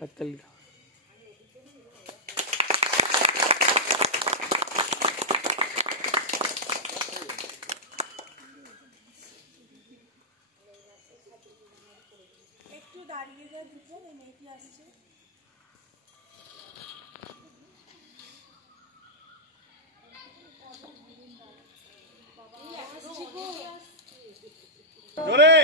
হাততালি দাও। একটু দাঁড়িয়ে যা দুজন, এই মেয়েটি আসছে। জোরে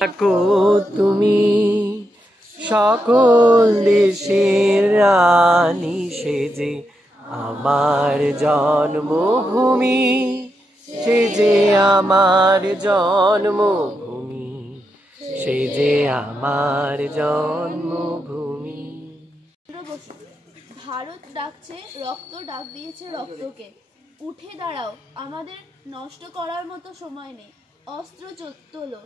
থাকো তুমি সকল দেশের রানী সেজে, আমার জন্মভূমি সেজে, আমার জন্মভূমি সেজে, আমার জন্মভূমি। ভারত ডাকছে, রক্ত ডাক দিয়েছে রক্তকে। উঠে দাঁড়াও, আমাদের নষ্ট করার মতো সময় নেই। অস্ত্র তোলো,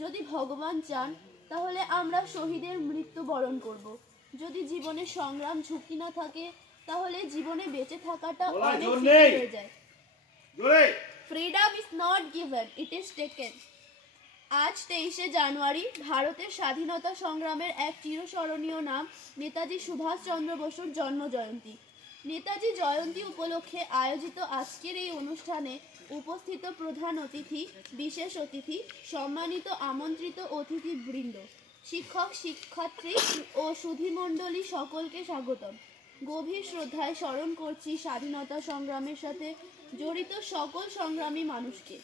যদি ভগবান চান তাহলে আমরা শহীদের মৃত্যু বরণ করব। যদি জীবনে সংগ্রাম ঝুঁকি না থাকে তাহলে জীবনে বেঁচে থাকাটা অনেক হয়ে যায়। Freedom is not given, it is taken. আজ 23শে জানুয়ারি ভারতের স্বাধীনতা সংগ্রামের এক চিরস্মরণীয় নাম নেতাজি সুভাষচন্দ্র বসুর জন্ম জয়ন্তী। নেতাজি জয়ন্তী উপলক্ষে আয়োজিত আজকের এই অনুষ্ঠানে উপস্থিত প্রধান অতিথি, বিশেষ অতিথি, সম্মানিত আমন্ত্রিত অতিথিবৃন্দ, শিক্ষক শিক্ষার্থী ও সুধীমণ্ডলী সকলকে স্বাগতম। গভীর শ্রদ্ধায় স্মরণ করছি স্বাধীনতা সংগ্রামের সাথে জড়িত সকল সংগ্রামী মানুষকে,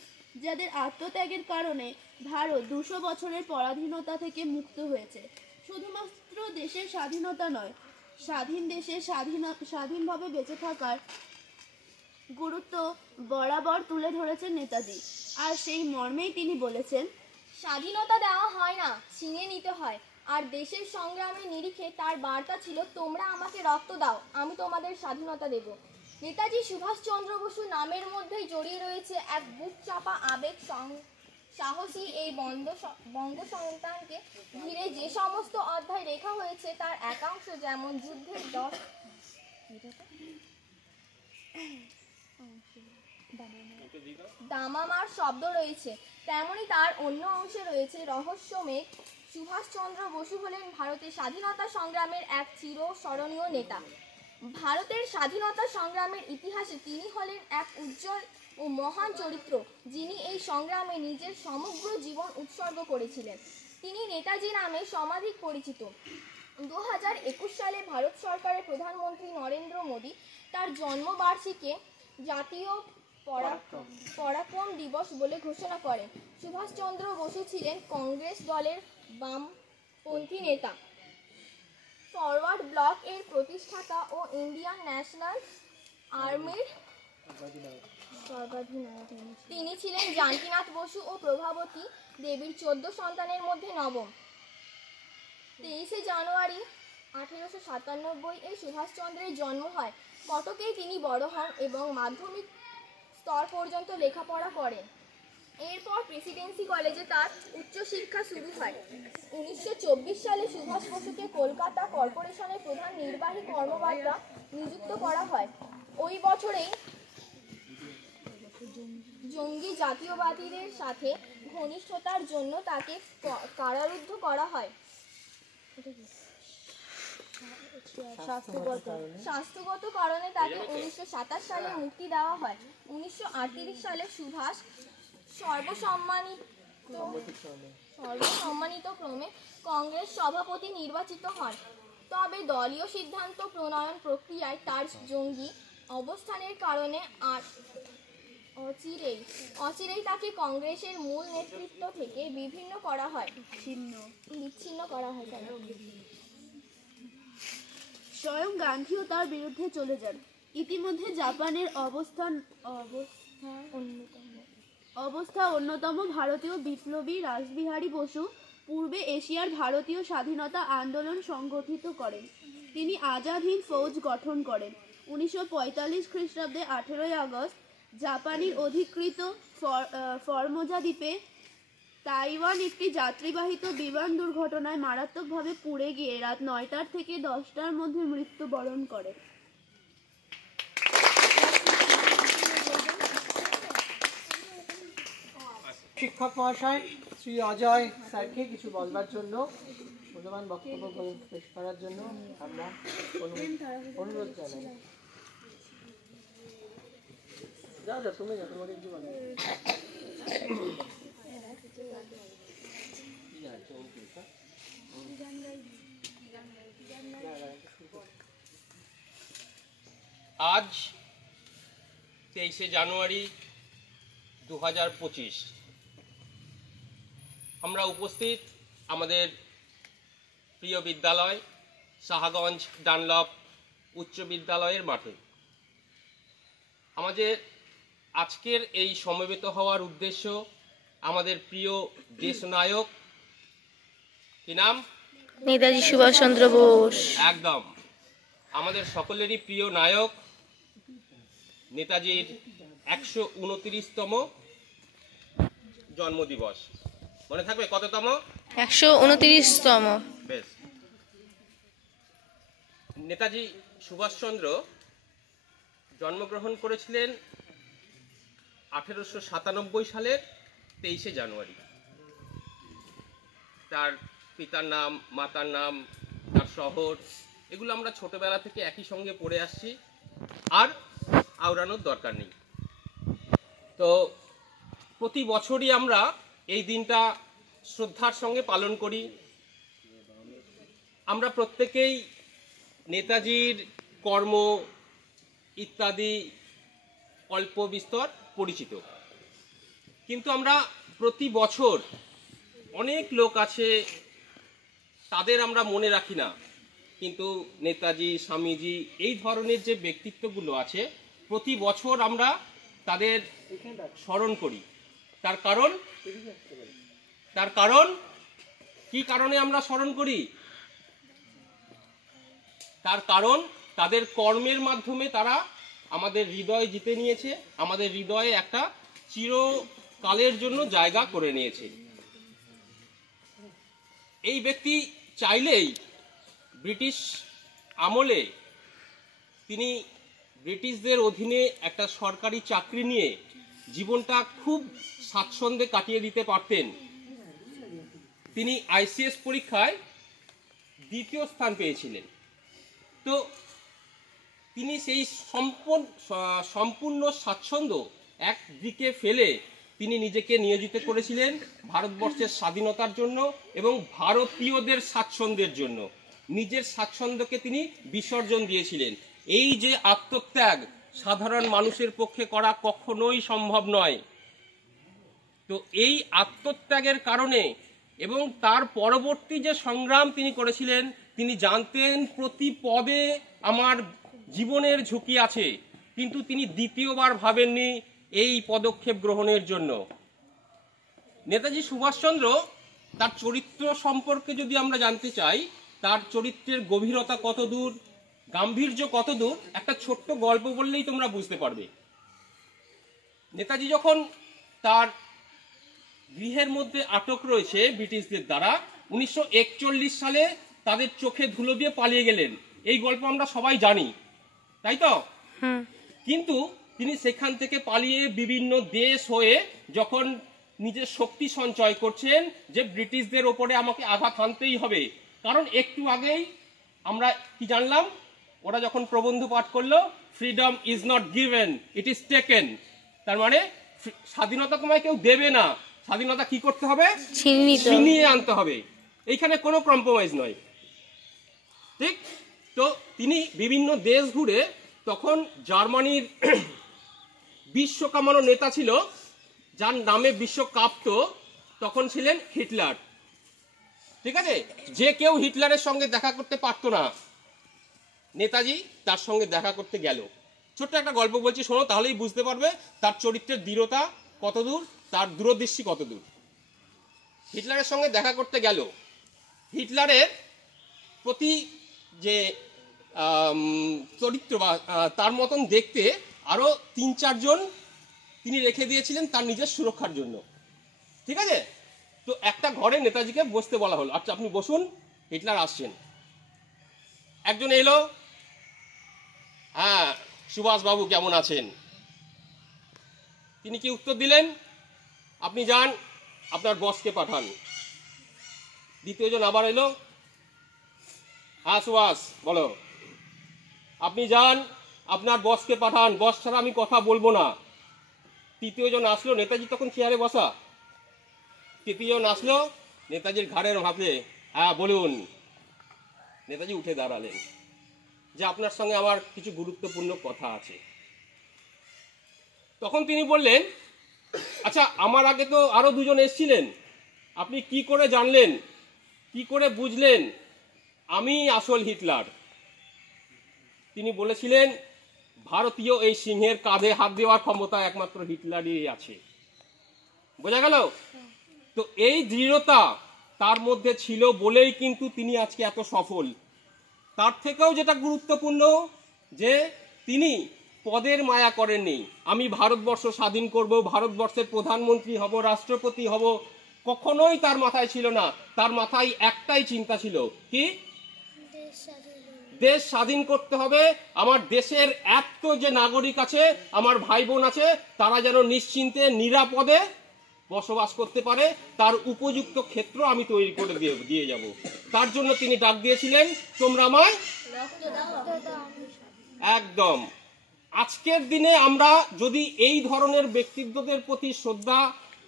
যাদের আত্মত্যাগের কারণে ভারত 200 বছরের পরাধীনতা থেকে মুক্ত হয়েছে। শুধুমাত্র দেশের স্বাধীনতা নয়, স্বাধীন দেশে স্বাধীনভাবে বেঁচে থাকার গুরুত্ব বরাবর তুলে ধরেছেন নেতাজি। আর সেই মর্মেই তিনি বলেছেন, স্বাধীনতা দেওয়া হয় না, ছিনিয়ে নিতে হয়। আর দেশের সংগ্রামের নিরিখে তার বার্তা ছিল, তোমরা আমাকে রক্ত দাও, আমি তোমাদের স্বাধীনতা দেব। নেতাজি সুভাষচন্দ্র বসু নামের মধ্যেই জড়িয়ে রয়েছে এক বুক চাপা আবেগ। সাহসী এই বঙ্গ সন্তানকে ঘিরে যে সমস্ত অধ্যায় লেখা হয়েছে তার একাংশ, যেমন যুদ্ধের দামামার শব্দ রয়েছে, তেমনি তার অন্য অংশে রয়েছে রহস্যমেঘ। সুভাষচন্দ্র বসু হলেন ভারতের স্বাধীনতা সংগ্রামের এক চিরস্মরণীয় নেতা। ভারতের স্বাধীনতা সংগ্রামের ইতিহাসে তিনি হলেন এক উজ্জ্বল ও মহান চরিত্র, যিনি এই সংগ্রামে নিজের সমগ্র জীবন উৎসর্গ করেছিলেন। তিনি নেতাজি নামে সমাধিক পরিচিত। 2021 সালে ভারত সরকারের প্রধানমন্ত্রী নরেন্দ্র মোদী তার জন্মবার্ষিকীকে জাতীয় পরাক্রম দিবস বলে ঘোষণা করেন। সুভাষচন্দ্র বসু ছিলেন কংগ্রেস দলের বামপন্থী নেতা, ফরওয়ার্ড ব্লক এর প্রতিষ্ঠাতা ও ইন্ডিয়ান ন্যাশনাল আর্মির সর্বাধিনায়ক। তিনি ছিলেন জানকীনাথ বসু ও প্রভাবতী দেবীর 14 সন্তানের মধ্যে নবম। 23শে জানুয়ারি 1897 এই সুভাষচন্দ্রের জন্ম হয়। কটকেই তিনি বড় হন এবং মাধ্যমিক স্তর পর্যন্ত লেখাপড়া করেন। এরপর প্রেসিডেন্সি কলেজে তার উচ্চশিক্ষা শুরু হয়। 1924 সালে সুভাষ বসুকে কলকাতা কর্পোরেশনের প্রধান নির্বাহী কর্মকর্তা নিযুক্ত করা হয়। ওই বছরেই জঙ্গি জাতীয়বাদীদের সাথে ঘনিষ্ঠতার জন্য তাকে কারারুদ্ধ করা হয়। স্বাস্থ্যগত কারণে তাকে 1927 সালে মুক্তি দেওয়া হয়। 1938 সালে সুভাষ সর্বসম্মানিত ক্রমে কংগ্রেস সভাপতি নির্বাচিত হন। তবে দলীয় সিদ্ধান্ত প্রণয়ন প্রক্রিয়ায় তার জঙ্গি অবস্থানের কারণে অচিরেই তাকে কংগ্রেসের মূল নেতৃত্ব থেকে বিচ্ছিন্ন করা হয়। স্বয়ং গান্ধীও তার বিরুদ্ধে চলে যান। ইতিমধ্যে জাপানের অবস্থা অন্যতম। ভারতীয় বিপ্লবী রাসবিহারী বসু পূর্বে এশিয়ার ভারতীয় স্বাধীনতা আন্দোলন সংগঠিত করেন। তিনি আজাদ হিন্দ ফৌজ গঠন করেন। 1945 খ্রিস্টাব্দে 18 আগস্ট জাপানির অধিকৃত ফরমোজা দ্বীপে তাইওয়ান একটি যাত্রীবাহিত বিমান দুর্ঘটনায় মারাত্মকভাবে পুড়ে গিয়ে রাত 9টা থেকে 10টার মধ্যে মৃত্যুবরণ করে। শিক্ষক মহাশয় শ্রী অজয় স্যারকে কিছু বলবার জন্য, মূল্যবান বক্তব্য পেশ করার জন্য আমরা অনুরোধ জানাই। যা তুমি যা, তোমাকে কিছু বলো। আজ 23শে জানুয়ারি 2025 আমরা উপস্থিত আমাদের প্রিয় বিদ্যালয় সাহাগঞ্জ ডানলপ উচ্চ বিদ্যালয়ের মাঠে। আমাদের আজকের এই সমবেত হওয়ার উদ্দেশ্য আমাদের প্রিয় দেশনায়ক, কি নাম? নেতাজি সুভাষচন্দ্র বোস। একদম আমাদের সকলেরই প্রিয় নায়ক নেতাজির 129তম জন্মদিবস। মনে থাকবে কততম? 129তম। বেশ। নেতাজি সুভাষচন্দ্র জন্মগ্রহণ করেছিলেন 1897 সালের 23শে জানুয়ারি। তার পিতার নাম, মাতার নাম, তার শহর, এগুলো আমরা ছোটবেলা থেকে একই সঙ্গে পড়ে আসছি, আর আওড়ানোর দরকার নেই। তো প্রতি বছরই আমরা এই দিনটা শ্রদ্ধার সঙ্গে পালন করি। আমরা প্রত্যেকেই নেতাজির কর্ম ইত্যাদি অল্প বিস্তর পরিচিত, কিন্তু আমরা প্রতি বছর অনেক লোক আছে তাদের আমরা মনে রাখি না, কিন্তু নেতাজি, স্বামীজি এই ধরনের যে ব্যক্তিত্বগুলো আছে প্রতি বছর আমরা তাদের স্মরণ করি। তার কারণ কি কারণে আমরা স্মরণ করি? তার কারণ তাদের কর্মের মাধ্যমে তারা আমাদের হৃদয় জিতে নিয়েছে, আমাদের হৃদয়ে একটা চিরকালের জন্য জায়গা করে নিয়েছে। এই ব্যক্তি চাইলেই ব্রিটিশ আমলে তিনি ব্রিটিশদের অধীনে একটা সরকারি চাকরি নিয়ে জীবনটা খুব স্বাচ্ছন্দ্যে কাটিয়ে দিতে পারতেন। তিনি আইসিএস পরীক্ষায় 2য় স্থান পেয়েছিলেন। তো তিনি সেই সম্পূর্ণ স্বাচ্ছন্দ্য একদিকে ফেলে তিনি নিজেকে নিয়োজিত করেছিলেন ভারতবর্ষের স্বাধীনতার জন্য এবং ভারতীয়দের স্বাচ্ছন্দ্যের জন্য। নিজের স্বাচ্ছন্দ্যকে তিনি বিসর্জন দিয়েছিলেন। এই যে আত্মত্যাগ সাধারণ মানুষের পক্ষে করা কখনোই সম্ভব নয়। তো এই আত্মত্যাগের কারণে এবং তার পরবর্তী যে সংগ্রাম তিনি করেছিলেন, তিনি জানতেন প্রতি পদে আমার জীবনের ঝুঁকি আছে, কিন্তু তিনি দ্বিতীয়বার ভাবেননি এই পদক্ষেপ গ্রহণের জন্য। নেতাজি সুভাষচন্দ্র তার চরিত্র সম্পর্কে যদি আমরা জানতে চাই, তার চরিত্রের গভীরতা কতদূর, গাম্ভীর্য কতদূর, একটা ছোট্ট গল্প বললেই তোমরা বুঝতে পারবে। নেতাজি যখন তার গৃহের মধ্যে আটক রয়েছে ব্রিটিশদের দ্বারা, 1941 সালে তাদের চোখে ধুলো দিয়ে পালিয়ে গেলেন। এই গল্প আমরা সবাই জানি, তাই তো? কিন্তু তিনি সেখান থেকে পালিয়ে বিভিন্ন দেশ হয়ে যখন নিজের শক্তি সঞ্চয় করছেন যে ব্রিটিশদের ওপরে আমাকে আঘাত হানতেই হবে। কারণ একটু আগেই আমরা কি জানলাম, ওরা যখন প্রবন্ধ পাঠ করলো, freedom is not given, it is taken. তার মানে স্বাধীনতা তোমায় কেউ দেবে না, স্বাধীনতা কি করতে হবে, ছিনিয়ে আনতে হবে। এইখানে কোনো কম্প্রোমাইজ নয়, ঠিক? তো তিনি বিভিন্ন দেশ ঘুরে, তখন জার্মানির বিশ্ব কামানো নেতা ছিল যার নামে বিশ্ব কাঁপতো, তখন ছিলেন হিটলার। ঠিক আছে, যে কেউ হিটলারের সঙ্গে দেখা করতে পারতো না, নেতাজি তার সঙ্গে দেখা করতে গেল। ছোট্ট একটা গল্প বলছি, শোনো, তাহলেই বুঝতে পারবে তার চরিত্রের দৃঢ়তা কতদূর, তার দূরদৃষ্টি কতদূর। হিটলারের সঙ্গে দেখা করতে গেল, হিটলারের প্রতি যে চরিত্র বা তার মতন দেখতে আরো 3-4 জন তিনি রেখে দিয়েছিলেন তার নিজের সুরক্ষার জন্য। ঠিক আছে, তো একটা ঘরে নেতাজিকে বসতে বলা হলো, আচ্ছা আপনি বসুন, হিটলার আসছেন। একজন এলো, হ্যাঁ সুভাষ বাবু কেমন আছেন? তিনি কি উত্তর দিলেন, আপনি যান আপনার বসকে পাঠান। দ্বিতীয়জন আবার এলো, হ্যাঁ সুভাষ বলো, আপনি যান আপনার বসকে পাঠান, বস ছাড়া আমি কথা বলবো না। তৃতীয়জন আসলো, নেতাজি তখন চেয়ারে বসা, তৃতীয়জন আসলো, নেতাজির ঘাড়ের হাতে, হ্যাঁ বলুন। নেতাজি উঠে দাঁড়ালেন যে আপনার সঙ্গে আমার কিছু গুরুত্বপূর্ণ কথা আছে। তখন তিনি বললেন, আচ্ছা আমার আগে তো আরো 2 জন এসেছিলেন, আপনি কি করে জানলেন, কি করে বুঝলেন আমি আসল হিটলার? তিনি বলেছিলেন, ভারতীয় এই সিংহের কাঁধে হাত দেওয়ার ক্ষমতা একমাত্র হিটলারই আছে। বোঝা গেল? তো এই দৃঢ়তা তার মধ্যে ছিল বলেই কিন্তু তিনি আজকে এত সফল। তার থেকেও যেটা গুরুত্বপূর্ণ, যে তিনি পদের মায়া করেননি। আমি ভারতবর্ষ স্বাধীন করব, ভারতবর্ষের প্রধানমন্ত্রী হব, রাষ্ট্রপতি হব, কখনোই তার মাথায় ছিল না। তার মাথায় একটাই চিন্তা ছিল, কি? দেশ স্বাধীন করতে হবে। আমার দেশের এত যে নাগরিক আছে, আমার ভাই বোন আছে, তারা যেন নিশ্চিন্তে নিরাপদে বসবাস করতে পারে, তার উপযুক্ত ক্ষেত্র আমি তৈরি করে দিয়ে যাব। তার জন্য তিনি ডাক দিয়েছিলেন, তোমরা আমায় একদম। আজকের দিনে আমরা যদি এই ধরনের ব্যক্তিত্বদের প্রতি শ্রদ্ধা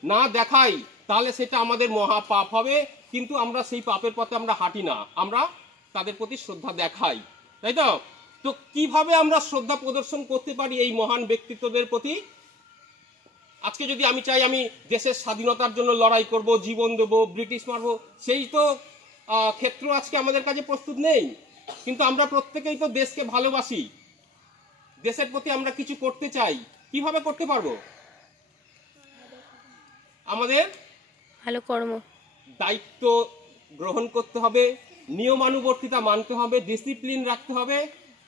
না দেখাই, তাহলে সেটা আমাদের মহা পাপ হবে। কিন্তু আমরা সেই পাপের পথে আমরা হাঁটি না, আমরা তাদের প্রতি শ্রদ্ধা দেখাই, তাই তো? তো কিভাবে আমরা শ্রদ্ধা প্রদর্শন করতে পারি এই মহান ব্যক্তিত্বদের প্রতি? আজকে যদি আমি চাই আমি দেশের স্বাধীনতার জন্য লড়াই করব, জীবন দেবো, ব্রিটিশ মারবো, সেই তো ক্ষেত্র আজকে আমাদের কাছে প্রস্তুত নেই। কিন্তু আমরা প্রত্যেকেই তো দেশকে ভালোবাসি, দেশের প্রতি আমরা কিছু করতে চাই। কিভাবে করতে পারবো? আমাদের ভালো কর্ম, দায়িত্ব গ্রহণ করতে হবে, নিয়মানুবর্তিতা মানতে হবে, ডিসিপ্লিন রাখতে হবে,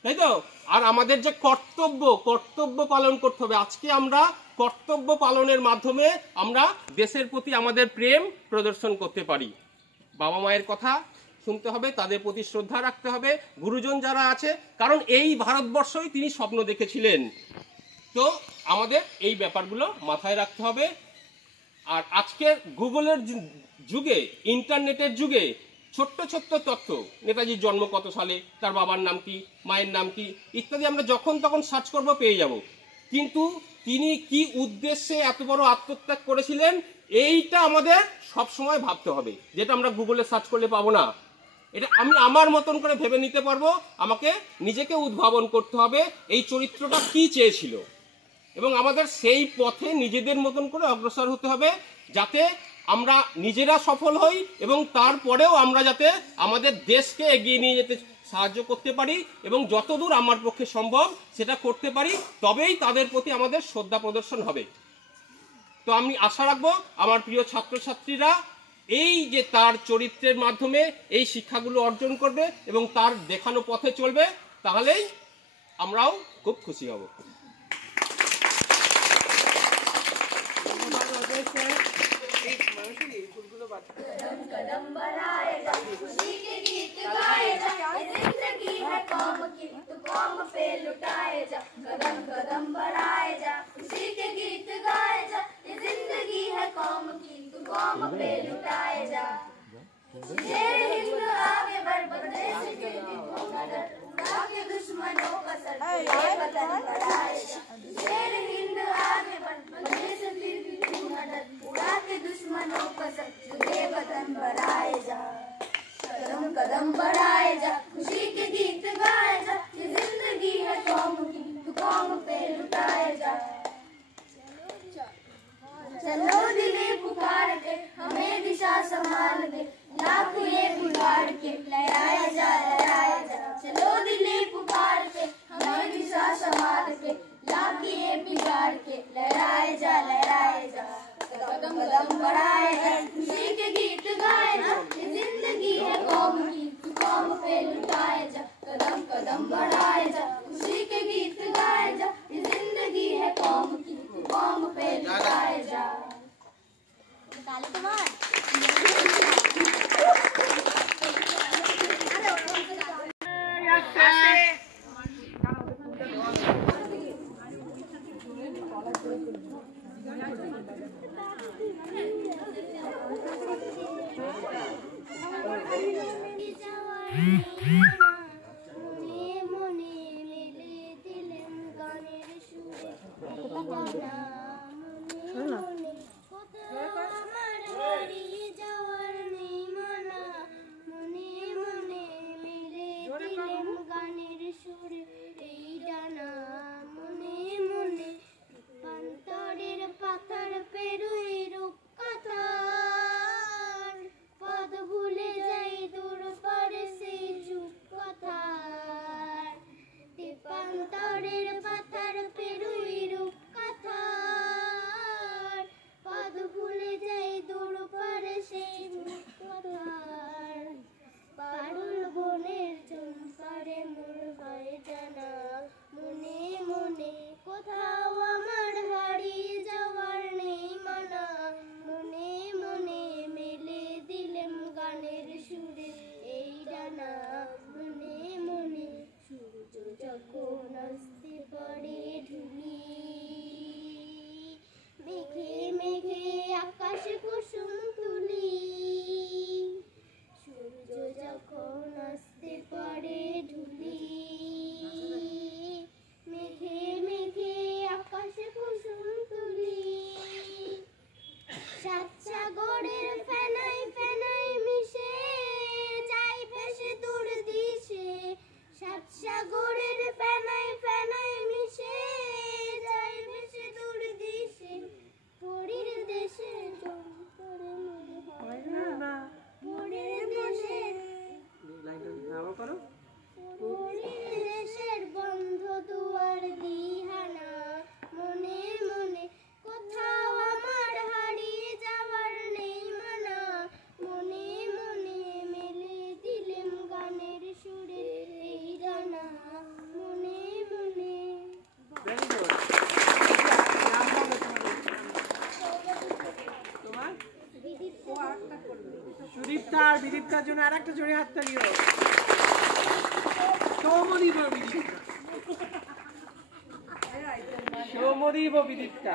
তাই তো? আর আমাদের যে কর্তব্য পালন করতে হবে। আজকে আমরা কর্তব্য পালনের মাধ্যমে আমরা দেশের প্রতি আমাদের প্রেম প্রদর্শন করতে পারি। বাবা মায়ের কথা শুনতে হবে, তাদের প্রতি শ্রদ্ধা রাখতে হবে, গুরুজন যারা আছে, কারণ এই ভারতবর্ষই তিনি স্বপ্ন দেখেছিলেন। তো আমাদের এই ব্যাপারগুলো মাথায় রাখতে হবে। আর আজকের গুগলের যুগে, ইন্টারনেটের যুগে ছোট্ট ছোট্ট তথ্য, নেতাজির জন্ম কত সালে, তার বাবার নাম কি, মায়ের নাম কি ইত্যাদি আমরা যখন তখন সার্চ করব, পেয়ে যাব। কিন্তু তিনি কি উদ্দেশ্যে এত বড় আত্মত্যাগ করেছিলেন, এইটা আমাদের সব সময় ভাবতে হবে, যেটা আমরা গুগলে সার্চ করলে পাবো না। এটা আমি আমার মতন করে ভেবে নিতে পারবো। আমাকে নিজেকে উদ্ভাবন করতে হবে এই চরিত্রটা কি চেয়েছিল, এবং আমাদের সেই পথে নিজেদের মতন করে অগ্রসর হতে হবে, যাতে আমরা নিজেরা সফল হই এবং তারপরেও আমরা যাতে আমাদের দেশকে এগিয়ে নিয়ে যেতে সাহায্য করতে পারি, এবং যতদূর আমার পক্ষে সম্ভব সেটা করতে পারি, তবেই তাদের প্রতি আমাদের শ্রদ্ধা প্রদর্শন হবে। তো আমি আশা রাখবো আমার প্রিয় ছাত্রছাত্রীরা এই যে তার চরিত্রের মাধ্যমে এই শিক্ষাগুলো অর্জন করবে এবং তার দেখানো পথে চলবে, তাহলেই আমরাও খুব খুশি হব। कदम बढ़ाएगा, खुशी के गीत गाएगा, ये जिंदगी है कौम की तो कौम पे लुटाए जा। कदम कदम बढ़ाए जा, खुशी के गीत गाए जा, ये जिंदगी है कौम की। कॉम पे लुटाए जा। তাহলে তোমার সুদীপ্তা আর বিদীপ্তার জন্য আর একটা জোরে হাততালি হোক। সৌমদীপ ও বিদীপ্তা, সৌমদীপ ও বিদীপ্তা।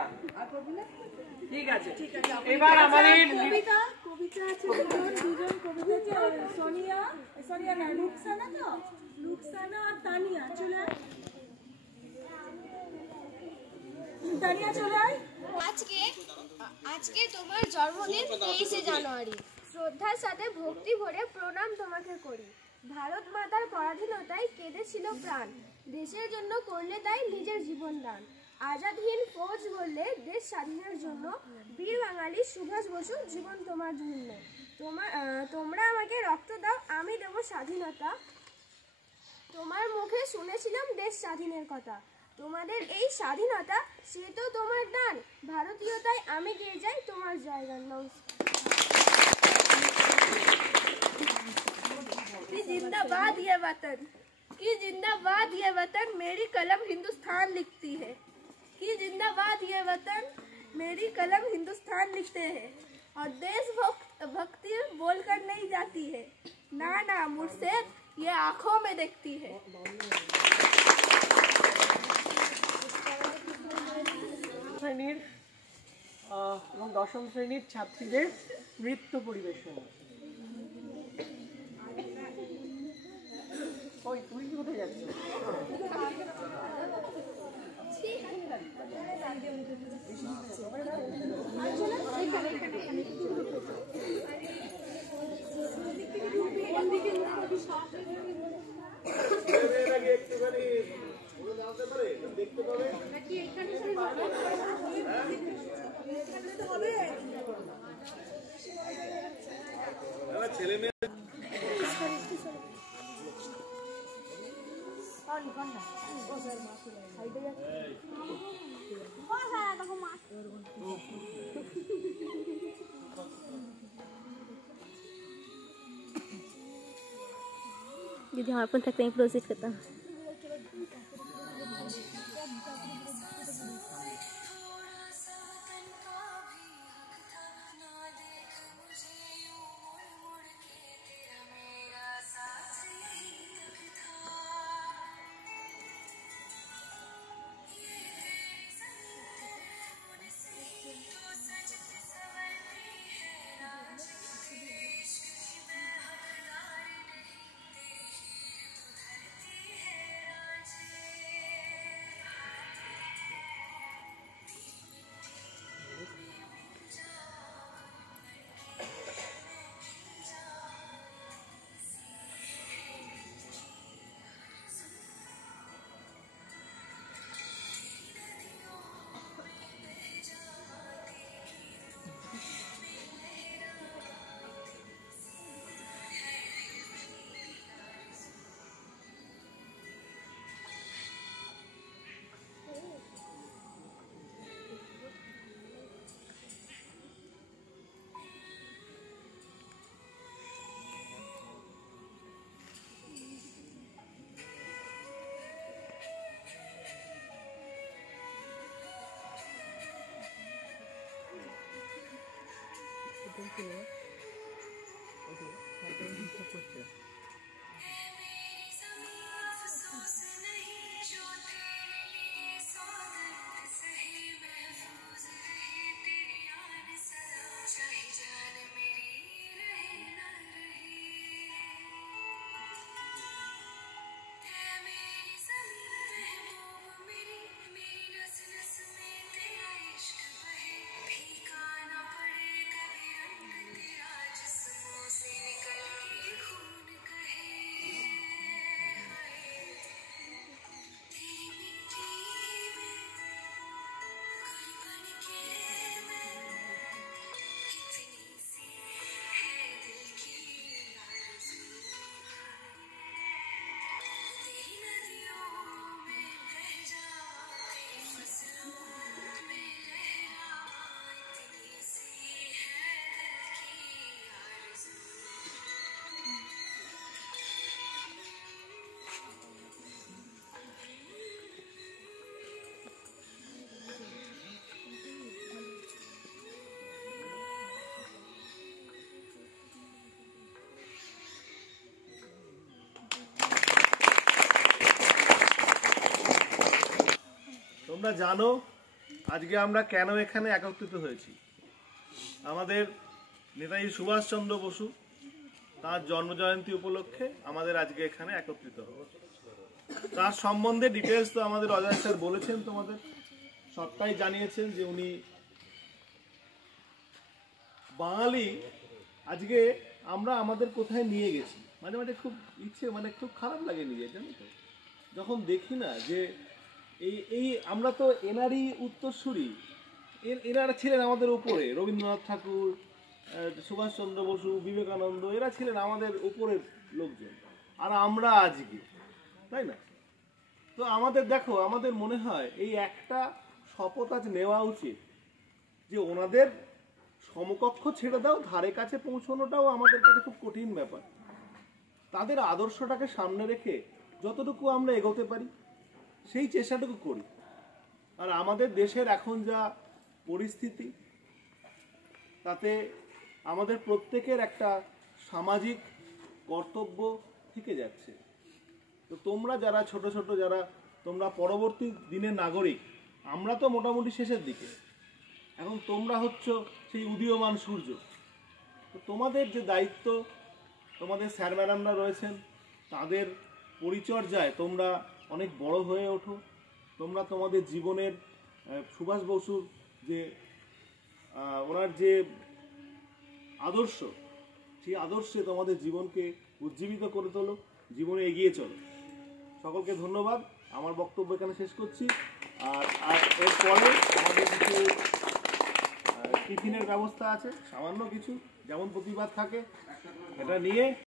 ঠিক আছে, এবার আমাদের কবিতা আছে দুজন কবিতা আছে, সোনিয়া না রুকসানা আর তানিয়া চলে আয়। আজকে তোমার জন্মদিন 23শে জানুয়ারি। শ্রদ্ধার সাথে ভক্তি ভরে প্রণাম তোমাকে করি। ভারত মাতার পরাধীনতায় কেঁদেছিল প্রাণ, দেশের জন্য করলে তাই নিজের জীবন দান। আজাদহীন ফৌজ বললে দেশ স্বাধীনের জন্য, বীর বাঙালি সুভাষ বসু জীবন তোমার জন্য। তোমরা আমাকে রক্ত দাও, আমি দেব স্বাধীনতা। তোমার মুখে শুনেছিলাম দেশ স্বাধীনের কথা। তোমাদের এই স্বাধীনতা সে তো তোমার দান, ভারতীয়তায় আমি গেয়ে যাই তোমার জয়গান। जिंदाबाद ये वतन, कि जिंदाबाद ये वतन, मेरी कलम हिंदुस्तान लिखती है। कि जिंदाबाद ये वतन, मेरी कलम हिंदुस्तान लिखते हैं। और देश भक्ति बोलकर नहीं जाती है, ना मुझसे ये आंखों में देखती है। শ্রেণীর এবং দশম শ্রেণীর ছাত্রীদের নৃত্য পরিবেশন। ওই তুই কোথায় যাচ্ছ? দেখতে পাবে নাকি এখানে ছেলে মেয়ে যদি আমার ফোন থাকতে আমি প্রসিড করতাম। তোমরা জানো আজকে আমরা কেন এখানে একত্রিত হয়েছি। আমাদের নেতাজি সুভাষচন্দ্র বসু তার জন্মজয়ন্তী উপলক্ষে আমাদের আজকে এখানে একত্রিত হওয়া। তার সম্বন্ধে ডিটেলস তো আমাদের অজয় স্যার বলেছেন, তোমাদের সবটাই জানিয়েছেন যে উনি বাঙালি। আজকে আমরা আমাদের কোথায় নিয়ে গেছি, মাঝে মাঝে খুব ইচ্ছে, মানে খুব খারাপ লাগে নিজে, জানো তো, যখন দেখি না যে এই আমরা তো এনারই উত্তরসূরি। এনারা ছিলেন আমাদের উপরে, রবীন্দ্রনাথ ঠাকুর, সুভাষচন্দ্র বসু, বিবেকানন্দ, এরা ছিলেন আমাদের উপরের লোকজন, আর আমরা আজকে, তাই না? তো আমাদের দেখো, আমাদের মনে হয় এই একটা শপথ আজ নেওয়া উচিত যে ওনাদের সমকক্ষ ছেড়ে দাও, ধারে কাছে পৌঁছানোটাও আমাদের কাছে খুব কঠিন ব্যাপার। তাদের আদর্শটাকে সামনে রেখে যতটুকু আমরা এগোতে পারি সেই চেষ্টাটুকু করি। আর আমাদের দেশের এখন যা পরিস্থিতি, তাতে আমাদের প্রত্যেকের একটা সামাজিক কর্তব্য থেকে যাচ্ছে। তো তোমরা যারা ছোট ছোট, যারা তোমরা পরবর্তী দিনের নাগরিক, আমরা তো মোটামুটি শেষের দিকে, এখন তোমরা হচ্ছ সেই উদীয়মান সূর্য। তো তোমাদের যে দায়িত্ব, তোমাদের স্যার ম্যাডামরা রয়েছেন, তাদের পরিচর্যায় তোমরা অনেক বড় হয়ে ওঠো। তোমরা তোমাদের জীবনের সুভাষ বসুর যে ওনার যে আদর্শ, সেই আদর্শে তোমাদের জীবনকে উজ্জীবিত করে তোলো, জীবনে এগিয়ে চলো। সকলকে ধন্যবাদ। আমার বক্তব্য এখানে শেষ করছি। আর এরপরে আমাদের কিছু টিফিনের ব্যবস্থা আছে, সামান্য কিছু, যেমন প্রতিবাদ থাকে, এটা নিয়ে